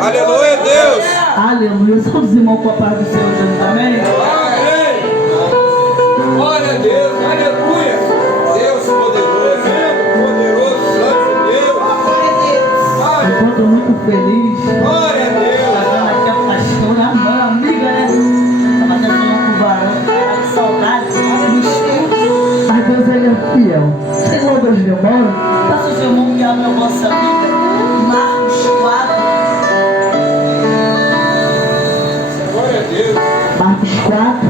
Aleluia, Deus. Aleluia. São os irmãos com a paz do Senhor Jesus, amém? Glória a Deus, aleluia. Deus poderoso, Santo Deus. Eu estou muito feliz. Glória a Deus. Fazendo aqui a pastora, a amiga, né? Estava até falando com o varão, era de saudade. Mas Deus, ele é fiel. Senhor, meus irmãos, faça o seu irmão que abre a vossa Bíblia. Marcos 4. Glória a Deus. Marcos 4,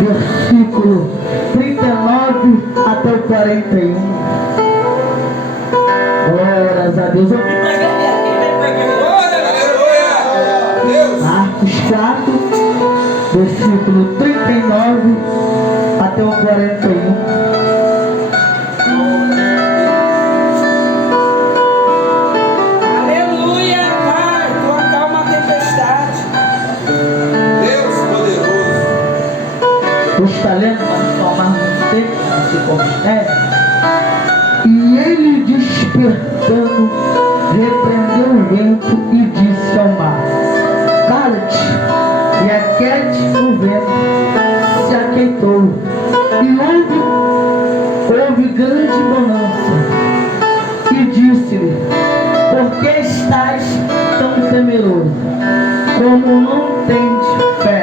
versículo 39 até o 41. Glórias a Deus. Glória, aleluia. Deus. Marcos 4, versículo 39 até o 41. Aleluia, Pai, tu acalma a tempestade. Deus poderoso. Eu estou lendo para não tomar muito tempo, não se consegue. E ele, despertando, repreendeu o vento e disse ao mar: cala-te, e aquete o vento. Se aquietou, e houve grande bonança. E disse-lhe: por que estás tão temeroso? Como não tens fé?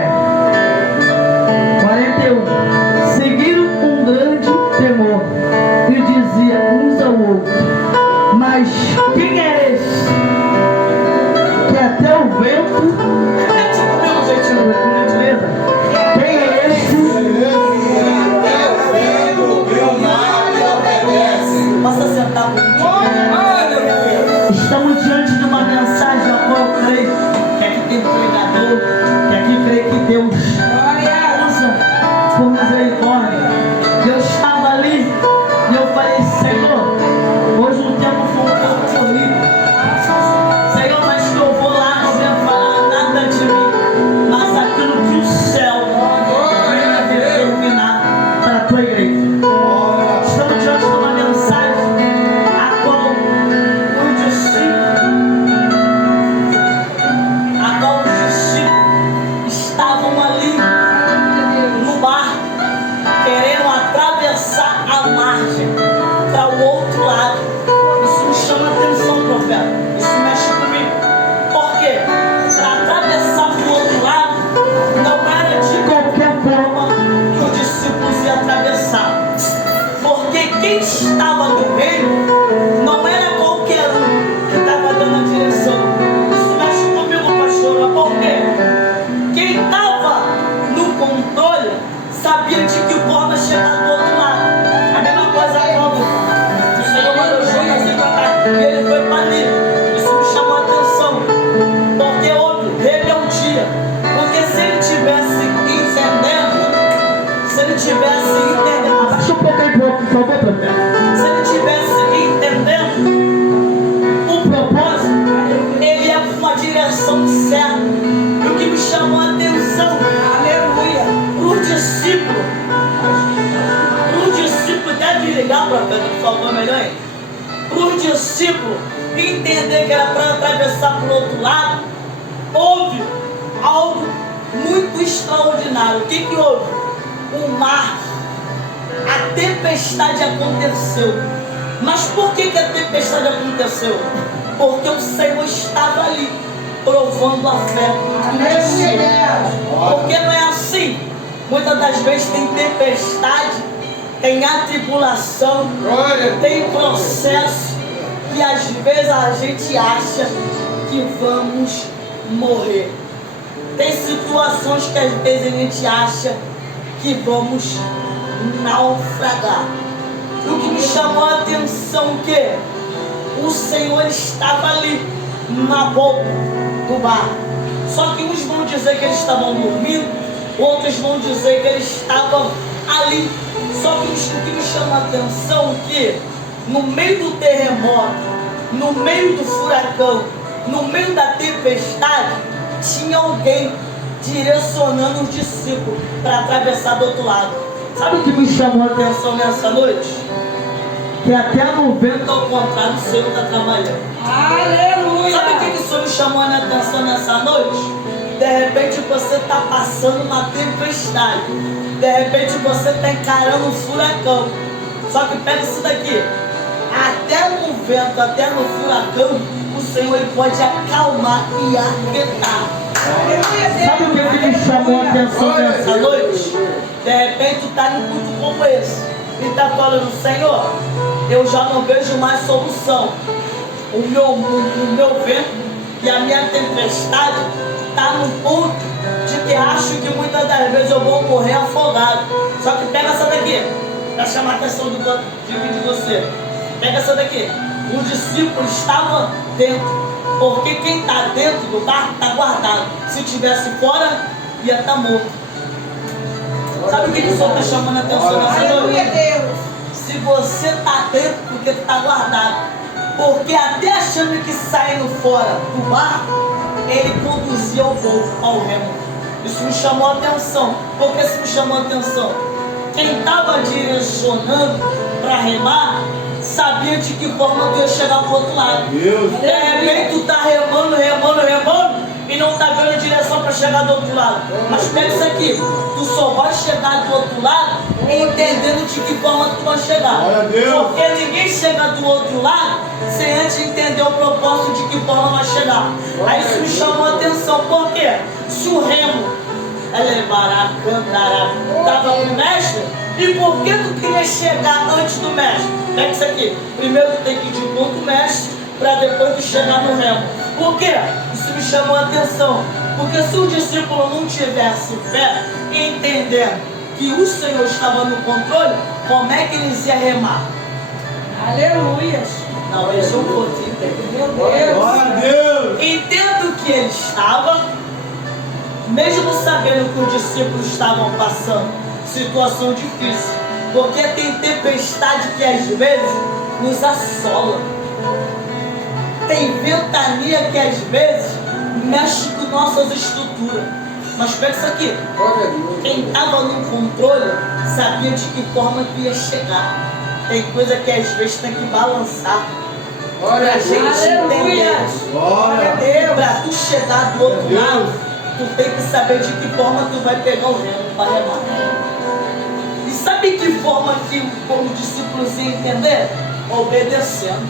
41. Seguiram um grande temor e dizia uns ao outro: mas quem é esse que até o vento quem é esse? Possa sentar comigo. Estamos diante de uma mensagem a qual eu creio que aqui tem pregador, que aqui creio que Deus usa por misericórdia. Eu estava ali e eu falei: Senhor, hoje o tempo foi um pouco corrido. Senhor, mas que eu vou lá, não venho falar nada de mim, mas aquilo que o céu vai determinar para a tua igreja. Estamos diante de uma mensagem a qual os discípulos estavam ali no barco, querendo atravessar a margem para o outro lado. Isso me chama a atenção, profeta. Isso mexe comigo. Por quê? Para atravessar para o outro lado, não era de qualquer forma que os discípulos iam atravessar. Porque quem estava no meio não era qualquer um que estava dando a direção. Isso mexe comigo, pastora. Por quê? Quem estava no controle sabia de que forma chegar do outro lado. A mesma coisa quando o Senhor mandou Jonas ir para cá e ele foi para ali. Isso me chamou a atenção. Porque houve rebeldia. Porque se ele tivesse entendendo, abaixa um pouco aí, por favor, profeta. Se ele tivesse entendendo o propósito, ele ia para uma direção certa. E o que me chamou a atenção, aleluia, o discípulo deve ligar, profeta, por favor, melhor aí. O discípulo entender que era para atravessar para o outro lado, houve algo muito extraordinário. O que houve? O mar, a tempestade aconteceu. Mas por que a tempestade aconteceu? Porque o Senhor estava ali, provando a fé. Porque não é assim. Muitas das vezes tem tempestade, tem atribulação, tem processo, e às vezes a gente acha que vamos morrer. Tem situações que às vezes a gente acha que vamos naufragar. E o que me chamou a atenção que o Senhor estava ali na boca do barco. Só que uns vão dizer que eles estavam dormindo, outros vão dizer que eles estavam ali. Só que o que me chama a atenção é que no meio do terremoto, no meio do furacão, no meio da tempestade, tinha alguém direcionando os discípulos para atravessar do outro lado. Sabe o que me chamou a atenção nessa noite? Que até no vento ao contrário o Senhor está trabalhando. Aleluia! Sabe o que o Senhor me chamando a atenção nessa noite. De repente você está passando uma tempestade. De repente você está encarando um furacão. Só que pega isso daqui. Até no vento, até no furacão, o Senhor ele pode acalmar e aquietar. Sabe o que me chamou a atenção nessa noite? De repente tu está num culto como esse e está falando, Senhor, eu já não vejo mais solução. O meu vento e a minha tempestade está num ponto de que acho que muitas das vezes eu vou morrer afogado. Só que pega essa daqui, para chamar a atenção de você. Pega essa daqui. O discípulo estava dentro, porque quem está dentro do barco está guardado. Se estivesse fora, ia estar morto. Sabe o que o Senhor está chamando a atenção nessa noite? Se você está dentro, porque está guardado. Porque até achando que saindo fora do barco, ele conduzia o povo ao remo. Isso me chamou a atenção. Por que isso me chamou a atenção? Quem estava direcionando para remar, sabia de que forma tu ia chegar pro outro lado. De repente tu tá remando e não tá vendo a direção para chegar do outro lado. Mas pega isso aqui, tu só vai chegar do outro lado entendendo de que forma tu vai chegar. Porque ninguém chega do outro lado sem antes entender o propósito de que forma vai chegar. Aí isso me chamou a atenção, por quê? Se o remo elevará, cantará, estava com o mestre, e por que tu queria chegar antes do mestre? Pega isso aqui, primeiro tu tem que ir de encontro ao mestre, para depois tu chegar no remo. Por quê? Isso me chamou a atenção, porque se o discípulo não tivesse fé e entender que o Senhor estava no controle, como é que eles iam remar? Aleluia. Não, eles não podiam entender. Glória a Deus. Entendo que ele estava, mesmo sabendo que os discípulos estavam passando situação difícil, porque tem tempestade que às vezes nos assola, tem ventania que às vezes mexe com nossas estruturas. Mas pega isso aqui, quem estava no controle sabia de que forma que ia chegar. Tem coisa que às vezes tem que balançar para a gente entender. Glória a Deus. Para tu chegar do outro lado, tu tem que saber de que forma tu vai pegar o remo para remar. E sabe que forma que os discípulos iam entender? Obedecendo.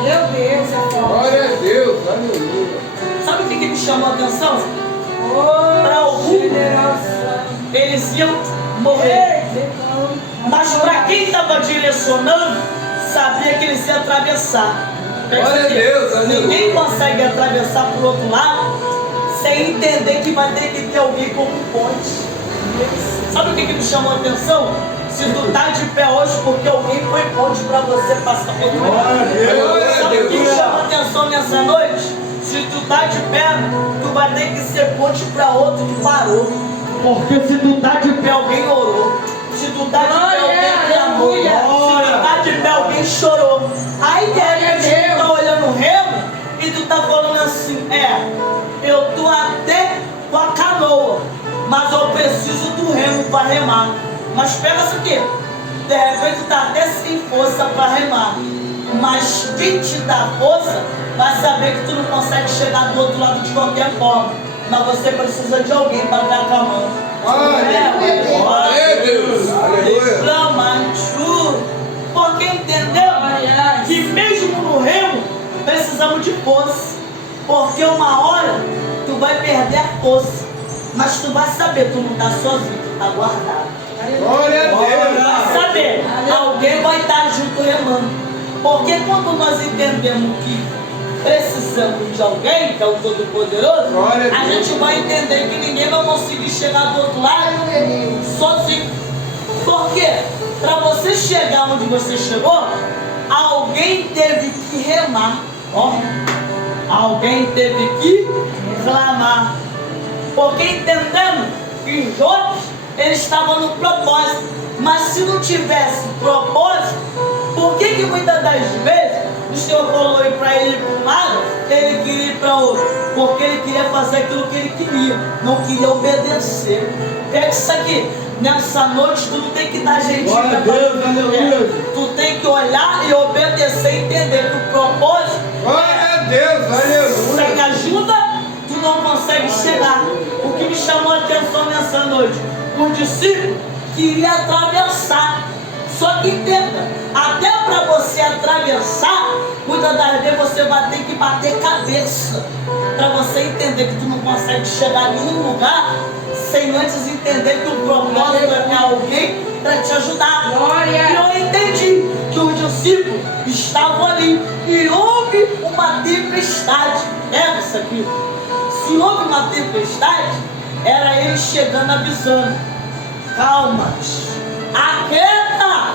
Meu Deus, é forte. Glória a Deus. Aleluia. Sabe o que me chamou a atenção? Oh, Para algum, eles iam morrer. Mas para quem estava direcionando, sabia que eles iam atravessar. Glória a Deus, aleluia. Ninguém consegue atravessar para o outro lado sem entender que vai ter que ter alguém como ponte. Sabe o que me chamou a atenção? Se tu tá de pé hoje porque alguém foi ponte para você passar por outro lado. Sabe o que me chamou a atenção nessa noite? Se tu tá de pé, tu vai ter que ser ponte para outro que parou. Porque se tu tá de pé, alguém orou. Se tu tá de pé, alguém clamou. Se tu tá de pé, alguém chorou. Aí de repente tu tá olhando o remo e tu tá falando assim, eu tô até com a canoa, mas eu preciso do remo para remar. Mas pega isso aqui, de repente tu tá até sem força para remar, mas quem te dá força vai saber que tu não consegue chegar do outro lado de qualquer forma, mas você precisa de alguém para dar com a mão. Porque entendeu que mesmo no remo precisamos de força, porque uma hora tu vai perder a força, mas tu vai saber, tu não tá sozinho, tu tá guardado. Glória a Deus. Vai saber, alguém vai estar junto remando. Porque quando nós entendemos que precisamos de alguém, que é o Todo-Poderoso, a gente vai entender que ninguém vai conseguir chegar do outro lado sozinho. Por quê? Para você chegar onde você chegou, alguém teve que remar. Alguém teve que clamar. Porque entendendo que Jó, ele estava no propósito, mas se não tivesse propósito, por que muitas das vezes o Senhor falou para ele ir para um lado, ele queria ir para outro? Porque ele queria fazer aquilo que ele queria, não queria obedecer. Pega isso aqui, nessa noite tu não tem que dar jeitinho para Deus, tu tem que olhar e obedecer e entender que o propósito Glória a Deus, aleluia. sem ajuda nessa noite. Um discípulo queria atravessar. Só que entenda, até para você atravessar, muitas das vezes você vai ter que bater cabeça. Para você entender que tu não consegue chegar em nenhum lugar sem antes entender que o propósito é alguém para te ajudar. Glória. E eu entendi que os discípulos estavam ali e houve uma tempestade. É isso aqui. Se houve uma tempestade, era ele chegando avisando: calma, aquieta,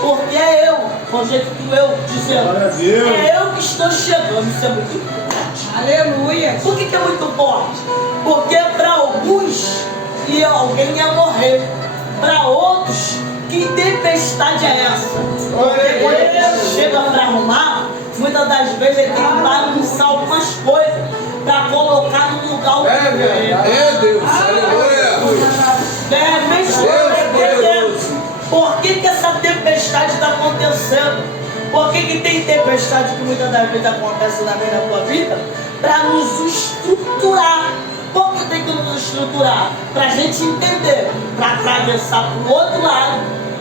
porque é eu, conjecturo eu, dizendo, é eu que estou chegando. Isso é muito importante. Aleluia. Por que é muito forte? Porque para alguns alguém ia morrer, para outros, que tempestade é essa? Porque quando ele chega para arrumar, muitas das vezes ele tem que bagunçar algumas coisas para colocar no lugar o que É Deus, aleluia. de repente, por que essa tempestade está acontecendo? Por que tem tempestade que muitas das vezes acontece na minha tua vida? Para nos estruturar. Por que tem que nos estruturar? Para a gente entender. Para atravessar para o outro lado,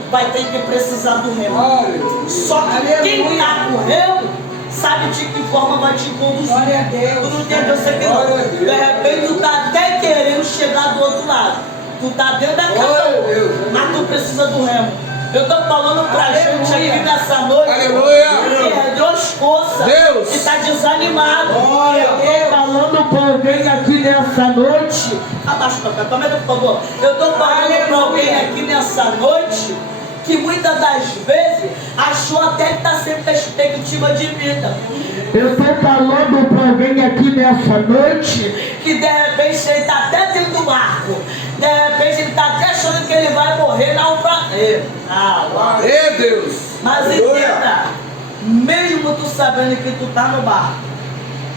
vai ter que precisar do remo. Só que quem está com o remo sabe de que forma vai te conduzir. Glória a Deus. Tu não entendeu? Eu sei que não. De repente tu está até querendo chegar do outro lado. Tu está dentro da canoa, mas tu precisa do remo. Eu estou falando pra gente aqui nessa noite. Aleluia. Que perdeu as forças. Deus. Que está desanimado. Glória. Eu estou falando pra alguém aqui nessa noite. Abaixa o papel, toma por favor. Eu estou falando pra alguém aqui nessa noite que muitas das vezes achou até que está sem perspectiva de vida. Eu estou falando para alguém aqui nessa noite que de repente ele está até dentro do barco, de repente ele está até achando que ele vai morrer naufragando. É Deus. Mas entenda, mesmo tu sabendo que tu está no barco,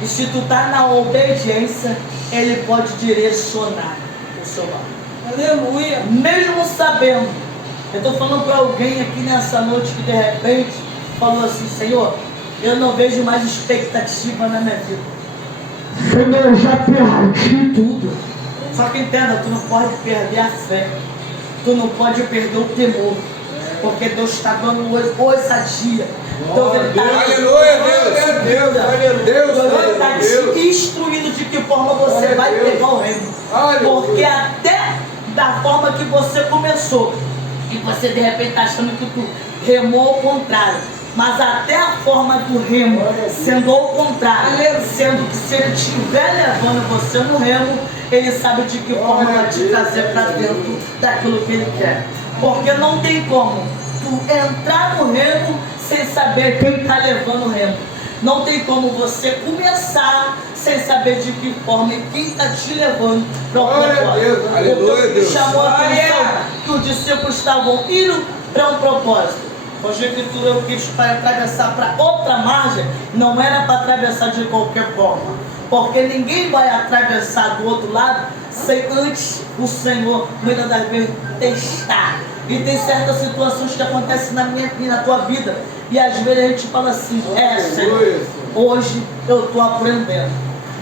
e se tu está na obediência, ele pode direcionar o seu barco. Aleluia. Mesmo sabendo. Eu estou falando para alguém aqui nessa noite que de repente falou assim: Senhor, eu não vejo mais expectativa na minha vida. Senhor, eu já perdi tudo. Só que entenda, tu não pode perder a fé. Tu não pode perder o temor. Porque Deus está dando ousadia. Deus está Aleluia, Deus. Deus está te instruindo de que forma você vai pegar o reino. Porque até da forma que você começou, e você de repente está achando que tu remou ao contrário, mas até a forma do remo sendo ao contrário, sendo que se ele estiver levando você no remo, ele sabe de que forma vai te trazer para dentro daquilo que ele quer. Porque não tem como tu entrar no remo sem saber quem está levando o remo. Não tem como você começar sem saber de que forma e quem está te levando para o propósito. Aleluia, Deus. Chamou a atenção que os discípulos estavam indo para um propósito. Conjectura eu quis para atravessar para outra margem, não era para atravessar de qualquer forma. Porque ninguém vai atravessar do outro lado sem antes o Senhor, muitas das vezes, testar. E tem certas situações que acontecem na minha e na tua vida. E às vezes a gente fala assim: Senhor, hoje eu estou aprendendo.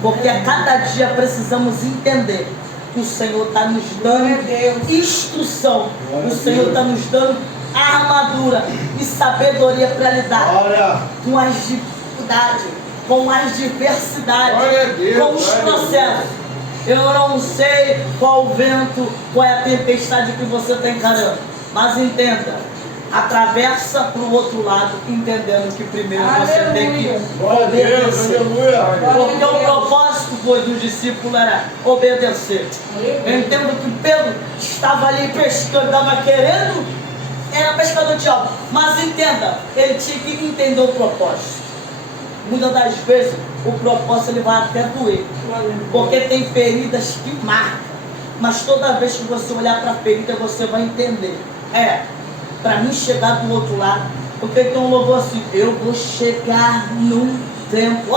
Porque a cada dia precisamos entender que o Senhor está nos dando instrução. O Senhor está nos dando armadura e sabedoria para lidar com as dificuldades, com as diversidades, com os processos. Eu não sei qual o vento, qual é a tempestade que você está encarando, mas entenda, atravessa para o outro lado, entendendo que primeiro você tem que obedecer. Porque o propósito do discípulo era obedecer. Eu entendo que Pedro estava ali pescando, estava querendo, era pescador de algo, mas entenda, ele tinha que entender o propósito. Muitas das vezes o propósito ele vai até doer, porque tem feridas que marcam, mas toda vez que você olhar para a ferida você vai entender, para mim chegar do outro lado, porque tem um louvor assim: eu vou chegar num tempo,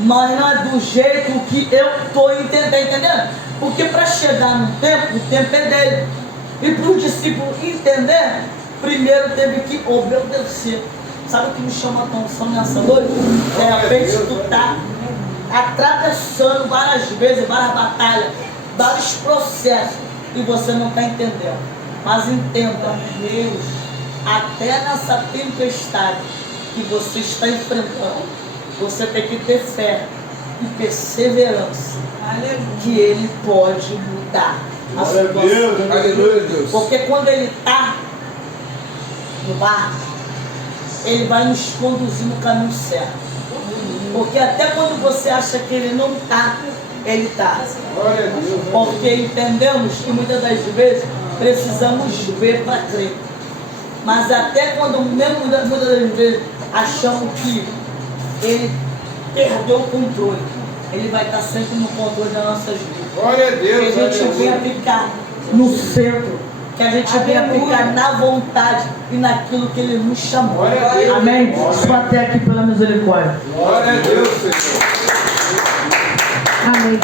mas não é do jeito que eu estou entendendo, porque para chegar num tempo, o tempo é dele, e para o discípulo entender, primeiro teve que obedecer. Sabe o que me chama a atenção nessa noite? De repente tu está atravessando várias vezes, várias batalhas, vários processos. e você não está entendendo. Mas entenda, Deus, até nessa tempestade que você está enfrentando, você tem que ter fé e perseverança. Aleluia. Que Ele pode mudar a situação. Aleluia, Deus. Porque quando Ele está no barco, Ele vai nos conduzir no caminho certo. Porque até quando você acha que Ele não está, Ele está. Porque entendemos que muitas das vezes precisamos ver para crer. Mas até quando, mesmo muitas das vezes, achamos que Ele perdeu o controle, Ele vai estar sempre no controle das nossas vidas. Glória a Deus. Que a gente venha ficar no centro, que a gente venha ficar na vontade e naquilo que Ele nos chamou. Glória a Deus. Amém? Só até aqui pela misericórdia. Glória a Deus, Senhor. Amém.